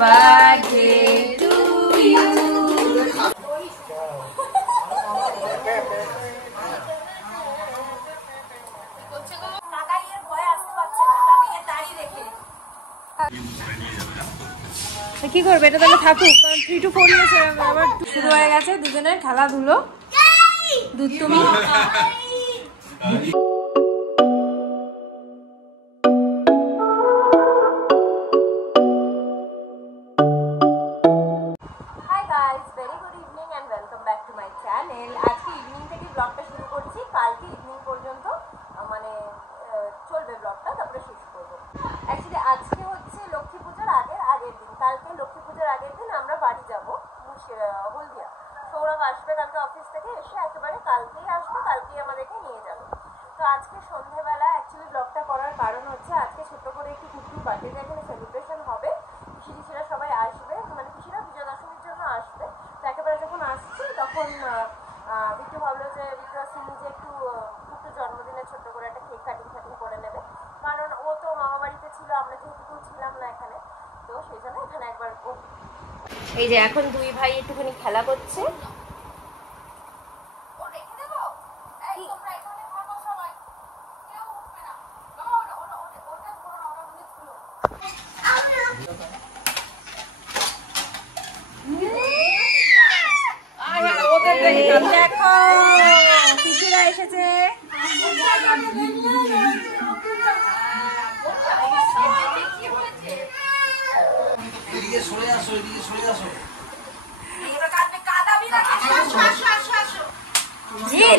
birthday to you. কি করবে এটা তাহলে থাকুক, কারণ 3 to 4 ইয়ার্স আবার শুরু হয়ে গেছে দুজনের খেলাধুলো। দুধ তুমি আজকে ইভিনিং থেকে ব্লগটা শুরু করছি, কালকে ইভিনিং পর্যন্ত মানে চলবে ব্লগটা, তারপরে শেষ করবো। অ্যাকচুয়ালি আজকে হচ্ছে লক্ষ্মী পুজোর আগের দিন, কালকে লক্ষ্মী পুজোর আগের দিন আমরা বাড়ি যাবো হলদিয়া। সৌরভ আসবে কালকে অফিস থেকে, এসে একেবারে কালকেই আসবে, কালকেই আমাদেরকে নিয়ে যাবে। তো আজকে সন্ধ্যেবেলা অ্যাকচুয়ালি ব্লগটা করার কারণ হচ্ছে আজকে ছোট্ট করে একটু কুটুর বার্থডে এখানে সেলিব্রেশন হবে, পিসিরা সবাই আসবে, মানে পিসিরা বিজয়া দশমীর জন্য আসবে। তো একেবারে যখন আসছি তখন বিট্টু ভাবলো যে বিট্টু আসি নিজে একটু জন্মদিনে ছোট্ট করে একটা কেক কাটিং করে নেবে, কারণ ও তো মামা বাড়িতে ছিল, আমরা যেহেতু কেউ ছিলাম না এখানে, তো সেই জন্য এখানে একবার এই যে এখন দুই ভাই একটুখানি খেলা করছে। দেখো পিসিরা এসেছে,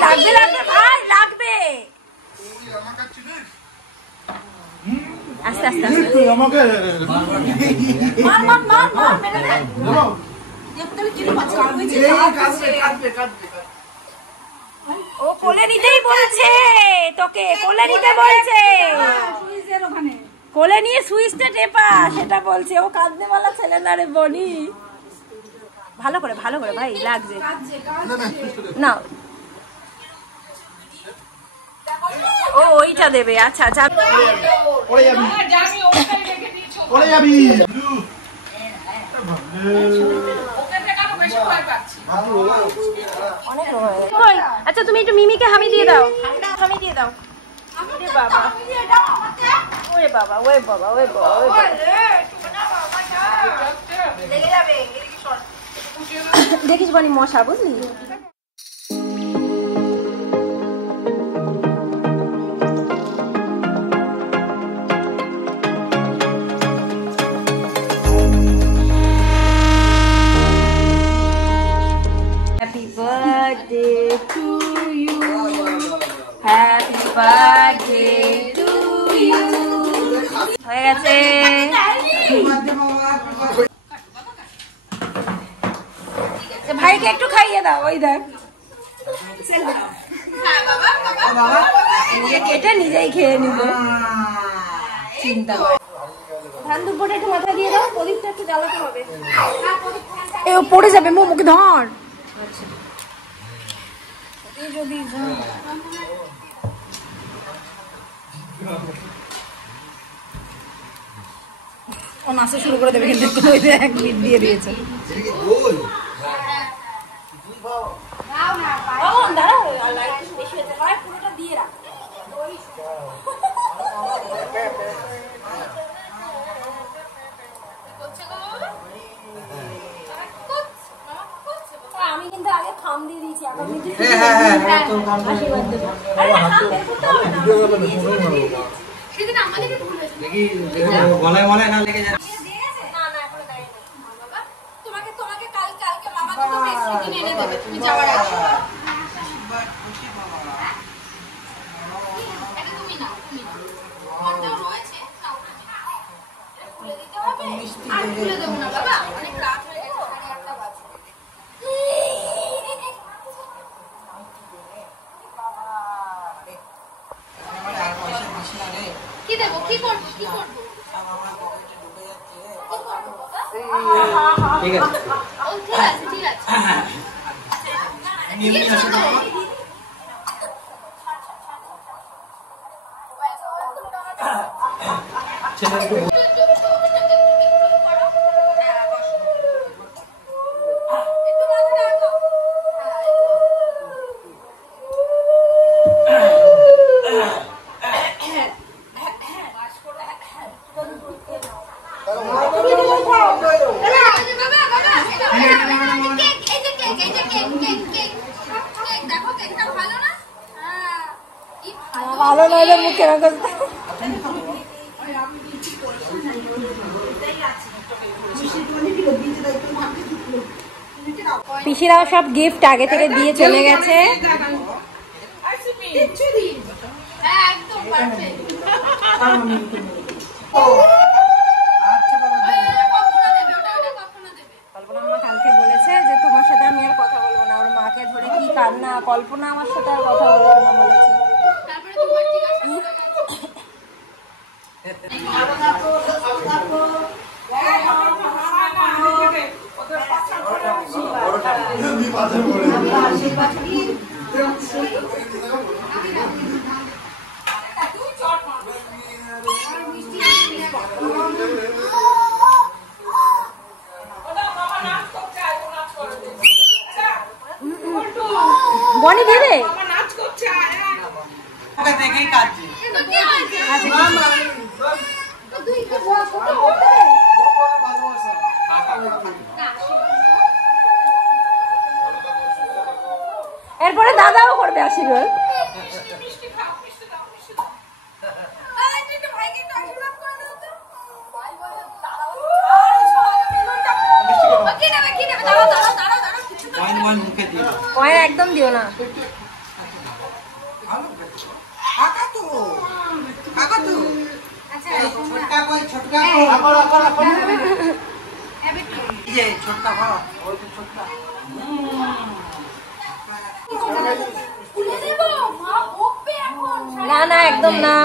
লাগবে লাগবে ভাই লাগবে, আস্তে আস্তে ও কোলে নিতেই বলছে, তোকে কোলে নিতে বলছে, কোলে নিয়ে সুইচটা টেপা সেটা বলছে। ও কাঁদতে বলা ছেলে না রে বনি, ভালো করে ভাই লাগছে না, ও ওইটা দেবে। আচ্ছা আচ্ছা আচ্ছা তুমি একটু মিমিকে হামি দিয়ে দাও, বাবা ওরে বাবা ওরে বাবা ওরে বাবা দেখিস বনি মশা, বুঝলি? Happy birthday to you, happy birthday to you. হয়ে গেছে, ভাইকে একটু খাইয়ে দাও, ওই দেখ নিজে কেটে নিজেই খেয়ে নিব, চিন্তা ধান দুপুরটা একটু মাথা দিয়ে দাও, প্রদীপটা একটু জ্বালাতে হবে, এ পড়ে যাবে মুখে ধর। যদি ও নাচা শুরু করে দেবে, কিন্তু এক মিনিট দিয়ে দিয়েছে। পুরোটা দিয়ে রাখ, আমি কিন্তু আগে খাম দিয়ে দিয়েছি, এখন তোমাকে কালকে মামা কিনে এনে দেবে তুমি যাওয়ার আগে। খুলে দেবো না বাবা, অনেক রাত হয়ে গেছে, 8:30 বাজে। কি দেবো, কি করবো ঠিক আছে, ঠিক আছে ভালো নইলে মুখে রাখতে পিসিরাও সব গিফট আগে থেকে দিয়ে চলে গেছে। কল্পনা কালকে বলেছে যে তোমার সাথে আমি আর কথা বলবো না, ওর মাকে ধরে কি কান্না, কল্পনা আমার সাথে আর কথা বলবো না বলেছে। বনি দেবে এরপরে দাদাও করবে আশীর্বাদ। একদম দিও না। না না একদম না।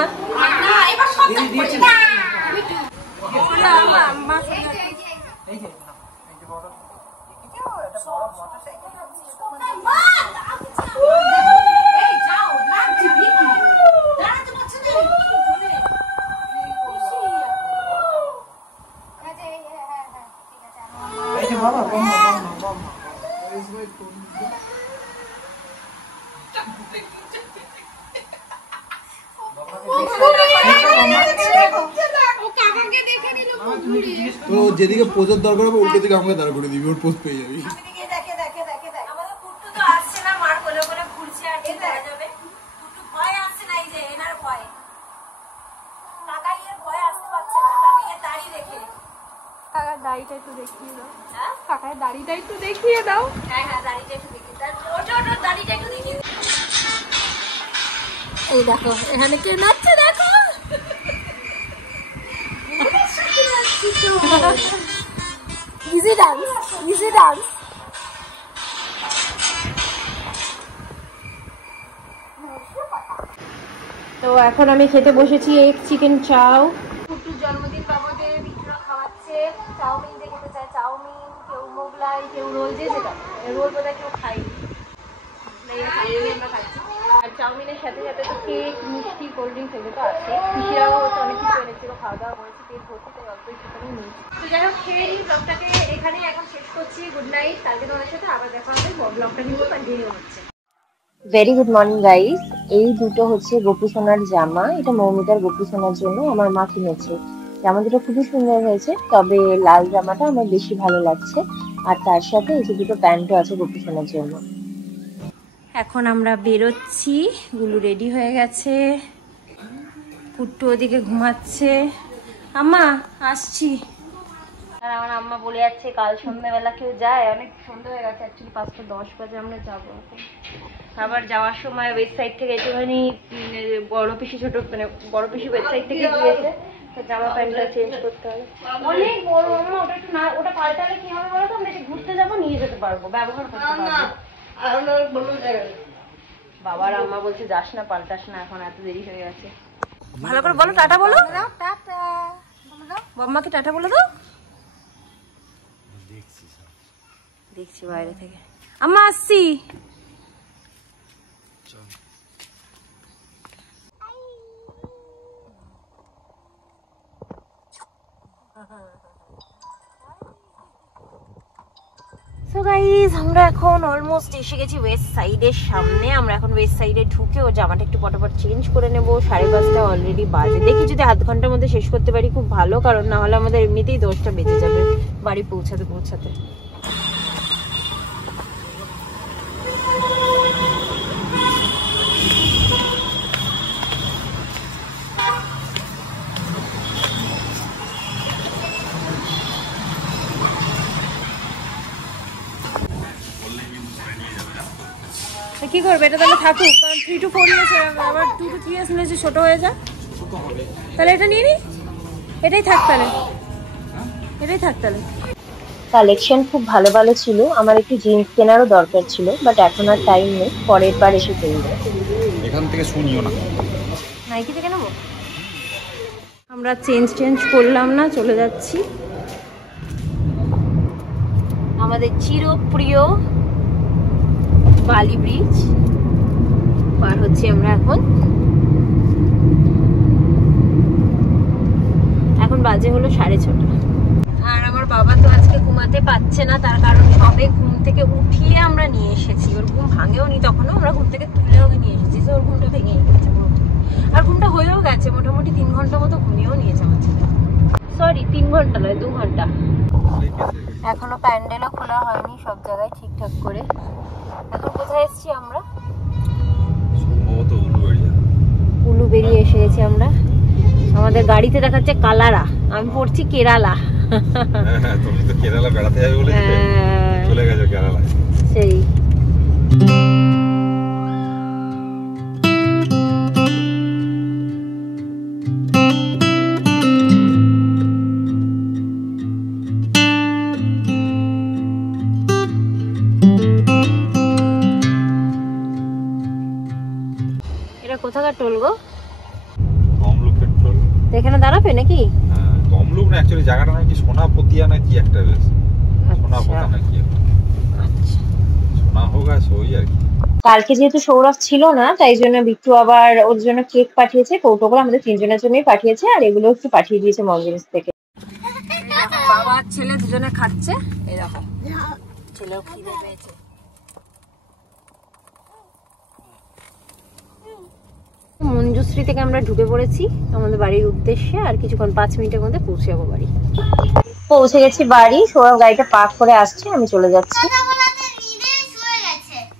তো যেদিকে পোজের দরকার হবে উল্টো দিকে আমাকে দাঁড় করে দিবি, ওর পোজ পেয়ে যাবি। দাড়িটা একটু দেখিয়ে দাও। কাকার দাড়িটা একটু দেখিয়ে দাও। হ্যাঁ হ্যাঁ দাড়িটা একটু দেখিয়ে দাও। দাড়িটা একটু দেখিয়ে দাও। এই দেখো এখানে কে নাচছে দেখো। Easy dance, easy dance. তো এখন আমি খেতে বসেছি এক চিকেন চাও। কুটুর জন্মদিন বাবদে ভিতরে খাওয়াচ্ছে। চাউমিন দিয়ে খেতে চায় চাউমিন, কেউ মোগলাই, কেউ রোল, যে যেটা। রোল বোধহয় কেউ খাইনি, আমরা খাচ্ছি। আর চাউমিনের সাথে সাথে তো কেক, মিষ্টি, কোল্ড ড্রিঙ্কস এগুলো তো আছে। পিসিরাও অনেক কিছু এনেছিল, খাওয়া দাওয়া করেছি, পেট ভর্তি, তাই অল্প একটুখানি নিয়েছি। তো যাই হোক খেয়ে নিই, ব্লগটাকে এখানেই এখন শেষ করছি। Good night. কালকে তোমাদের সাথে আবার দেখা হবে, ব্লগটা নিয়ে কন্টিনিউ হচ্ছে। Very good morning guys. এই দুটো হচ্ছে গোপু সোনার জামা, এটা মৌমিতার গোপু সোনার জন্য আমার মা কিনেছে। জামা দুটো খুবই সুন্দর হয়েছে, তবে লাল জামাটা আমার বেশি ভালো লাগছে। আর তার সাথে এই যে দুটো প্যান্টও আছে গোপু সোনার জন্য। এখন আমরা বেরোচ্ছি, গুলু রেডি হয়ে গেছে, পুট্টু ওদিকে ঘুমাচ্ছে। আম্মা আসছি। আর আমার আম্মা বলে যাচ্ছে কাল সন্ধ্যাবেলা কেউ যায়, অনেক সন্ধ্যা হয়ে গেছে, অ্যাকচুয়ালি 5:10 বাজে আমরা যাবো। আবার যাওয়ার সময় ওয়েবসাইট থেকে একটুখানি বড় পিসি ছোট মানে বড় পিসি ওয়েবসাইট থেকে দিয়েছে, তো জামা প্যান্টটা চেঞ্জ করতে হবে। অনেক বড় আম্মা, ওটা একটু না, ওটা পাল্টালে কি হবে বলো তো, আমরা একটু ঘুরতে যাবো, নিয়ে যেতে পারবো, ব্যবহার করতে পারবো। বাবার আম্মা বলছে যাস না, পাল্টাস না, এখন এত দেরি হয়ে গেছে। ভালো করে বলো, টাটা বলো। বম্মাকে টাটা বলে দাও। দেখছি বাইরে থেকে। আম্মা আসছি। সো গাইস আমরা এখন অলমোস্ট এসে গেছি ওয়েস্ট সাইডের সামনে। আমরা এখন ওয়েস্ট সাইডে ঢুকে ও জামাটা একটু পটাপট চেঞ্জ করে নেব। 5:30 অলরেডি বাজে। দেখি যদি আধ ঘন্টার মধ্যে শেষ করতে পারি খুব ভালো, কারণ না হলে আমাদের এমনিতেই 10টা বেজে যাবে বাড়ি পৌঁছাতে পৌঁছাতে। কি করবে এটা তাহলে থাকুক, কারণ 3 to 4 ইয়ার্স আবার 2 to 3 ইয়ার্স নিলে ছোট হয়ে যায়। তাহলে এটা নিয়ে নি, এটাই থাক তাহলে, এটাই থাক তাহলে। কালেকশন খুব ভালো ভালো ছিল। আমার একটু জিন্স কেনারও দরকার ছিল, বাট এখন আর টাইম নেই, পরের বার এসে কিনবো। এখান থেকে শুনিও না, নাইকি থেকে নেবো। আমরা চেঞ্জ করলাম না, চলে যাচ্ছি আমাদের চিরপ্রিয় বালি ব্রিজ পার হচ্ছি আমরা এখন বাজে হলো 6:30। আর আমার বাবা তো আজকে ঘুমাতে পাচ্ছে না, তার কারণ সবে ঘুম থেকে উঠিয়ে আমরা নিয়ে এসেছি। ওর ঘুম ভাঙেও নি, তখনও আমরা ঘুম থেকে তুলে ওকে নিয়ে এসেছি। ওর ঘুমটা ভেঙেই গেছে, আর ঘুমটা হয়েও গেছে, মোটামুটি 3 ঘন্টা মতো ঘুমিয়েও নিয়েছে আমার ছেলে। সরি 3 ঘন্টা নয়, 2 ঘন্টা। এখনো প্যান্ডেলও খোলা হয়নি সব জায়গায় ঠিকঠাক করে। এখন কোথায় এসেছি আমরা? সম্ভবত উলুবেড়িয়া এসে গেছি আমরা। আমাদের গাড়িতে দেখাচ্ছে কালারা, আমি পড়ছি কেরালা। হ্যাঁ, তুমি তো কেরালা বেড়াতে যাবে বলে চলে গেছো কেরালা। সেই কোথাকার টোল গো? তমলুকের টোল। এখানে দাঁড়াবে নাকি? হ্যাঁ, তমলুক না, অ্যাকচুয়ালি জায়গাটা নাকি সোনাপতিয়া না কি একটা বেশ, সোনাপতা না কি একটা। আচ্ছা, সোনা হোগা সই আর কি। কালকে যেহেতু সৌরভ ছিল না, তাই জন্য বিট্টু আবার ওর জন্য কেক পাঠিয়েছে, কৌটোগুলো আমাদের 3 জনের জন্যই পাঠিয়েছে, আর এগুলো একটু পাঠিয়ে দিয়েছে মলজিনিস থেকে। বাবা আর ছেলে দুজনে খাচ্ছে। এই দেখো ছেলেও খিদে পেয়েছে। মঞ্জুশ্রী থেকে আমরা ঢুকে পড়েছি আমাদের বাড়ির উদ্দেশ্যে। আর কিছুক্ষণ 5 মিনিটের মধ্যে পৌঁছে যাবো বাড়ি। পৌঁছে গেছি বাড়ি। সৌরভ গাড়িটা পার্ক করে আসছে, আমি চলে যাচ্ছি।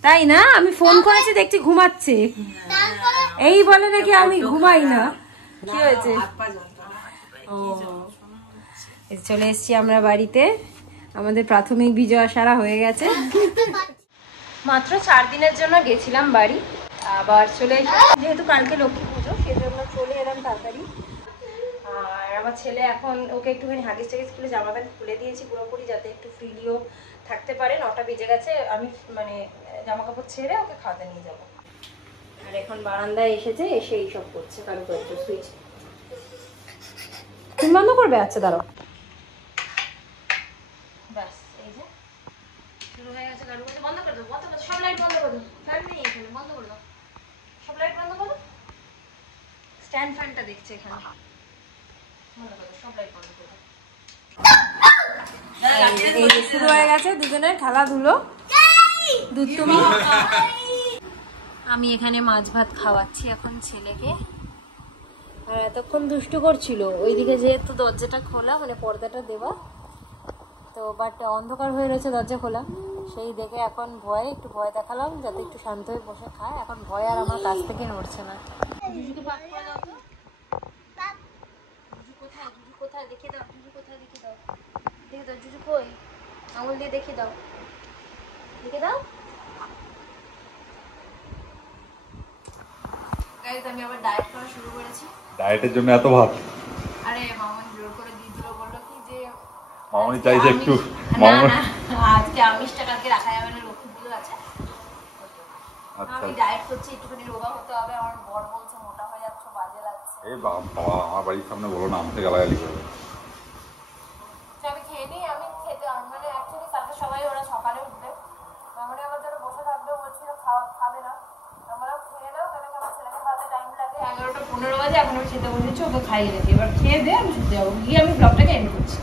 তাই না? আমি ফোন করেছি, দেখছি ঘুমাচ্ছে। এই বলে নাকি আমি ঘুমাই না। কি হয়েছে? ও, চলে এসেছি আমরা বাড়িতে। আমাদের প্রাথমিক বিজয় সারা হয়ে গেছে। মাত্র 4 দিনের জন্য গেছিলাম বাড়ি, আবার চলে এসেছি। যেহেতু কালকে লক্ষ্মী পুজো, সেজন্য চলে এলাম তাড়াতাড়ি। আর আমার ছেলে এখন ওকে একটুখানি হাগিস টাগিস খুলে জামা প্যান্ট খুলে দিয়েছি পুরোপুরি, যাতে একটু ফ্রিলিও থাকতে পারে। 9টা বেজে গেছে, আমি মানে জামা কাপড় ছেড়ে ওকে খাওয়াতে নিয়ে যাবো। আর এখন বারান্দায় এসেছে, এসে এইসব করছে কারুকার্য। সুইচ তুমি বন্ধ করবে? আচ্ছা দাঁড়াও। ব্যাস, এই যে শুরু হয়ে গেছে কারুকার্য। বন্ধ করে দাও, বন্ধ করে দাও, সব লাইট বন্ধ করে দাও। ফ্যান নেই এখানে, বন্ধ করে দাও, সব লাইট বন্ধ করো। স্ট্যান্ড ফ্যানটা দেখছে এখানে, বন্ধ করে দাও, সব লাইট বন্ধ করে দাও। এই যে শুরু হয়ে গেছে দুজনের খেলাধুলো। দুধ তুমি, আমি এখানে মাছ ভাত খাওয়াচ্ছি এখন ছেলেকে। আর এতক্ষণ দুষ্টু করছিল ওইদিকে, যেহেতু দরজাটা খোলা, মানে পর্দাটা দেওয়া তো, বাট অন্ধকার হয়ে রয়েছে দরজা খোলা, সেই দেখে এখন একটু ভয় দেখালাম যাতে একটু শান্ত হয়ে বসে খায়। এখন ভয় আর আমার কাছ থেকে নড়ছে না। জুজুকে পাক করে দাও তো। জুজু কোথায়? জুজু কোথায়? দেখিয়ে দাও। জুজু কোথায়? দেখিয়ে দাও, দেখে দাও। জুজু কই? আঙুল দিয়ে দেখিয়ে দাও, দেখে দাও। গাইস, আমি আবার ডায়েট করা শুরু করেছি। ডায়েটের জন্য এত ভাত? আরে মামনি জোর করে দিয়ে দিল, বললো কি যে মামনি চাইছে একটু। আজকে আমিষটা কালকে রাখা যাবে না, লক্ষ্মী পুজো আছে। আমি ডায়েট করছি, একটুখানি রোগা হতে হবে। আমার বর বলছে মোটা হয়ে যাচ্ছে, বাজে লাগছে। এই বাবা, আমার বাড়ির সামনে বলো না, আমাকে গালাগালি করবে। আমি খেয়ে নিই। আমি খেতে মানে অ্যাকচুয়ালি কালকে সবাই ওরা সকালে উঠবে, মামনি আমার জন্য বসে থাকবে বলছিল, খাবে না। আমরাও খেয়ে নাও, কারণ আমার ছেলেকে খাওয়াতে টাইম লাগে। 11:15 বাজে, এখন আমি খেতে বসেছি, ওকে খাইয়ে গেছি। এবার খেয়ে দিয়ে আমি শুতে যাবো, গিয়ে আমি ব্লগটাকে এন্ড করছি।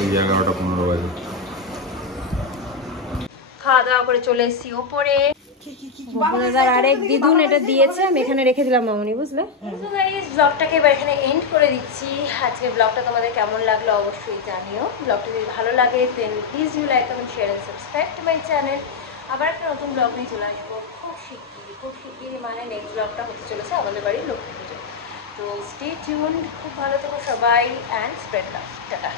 এই 11:15 বাজে। খাওয়া দাওয়া করে চলে এসেছি ওপরে। দাদার আরেক দিদুন এটা দিয়েছে, আমি এখানে রেখে দিলাম মামনি, বুঝলে? ব্লগটাকে এবার এখানে এন্ড করে দিচ্ছি। আজকে ব্লগটা তোমাদের কেমন লাগলো অবশ্যই জানিও। ব্লগটা যদি ভালো লাগে then please you like comment share and subscribe to my channel. আবার একটা নতুন ব্লগ নিয়ে চলে আসবো খুব শিগগিরই, মানে নেক্সট ব্লগটা হতে চলেছে আমাদের বাড়ির লক্ষ্মী পুজো। তো স্টে টিউনড, খুব ভালো থেকো সবাই অ্যান্ড স্প্রেড লাভ। টাটা।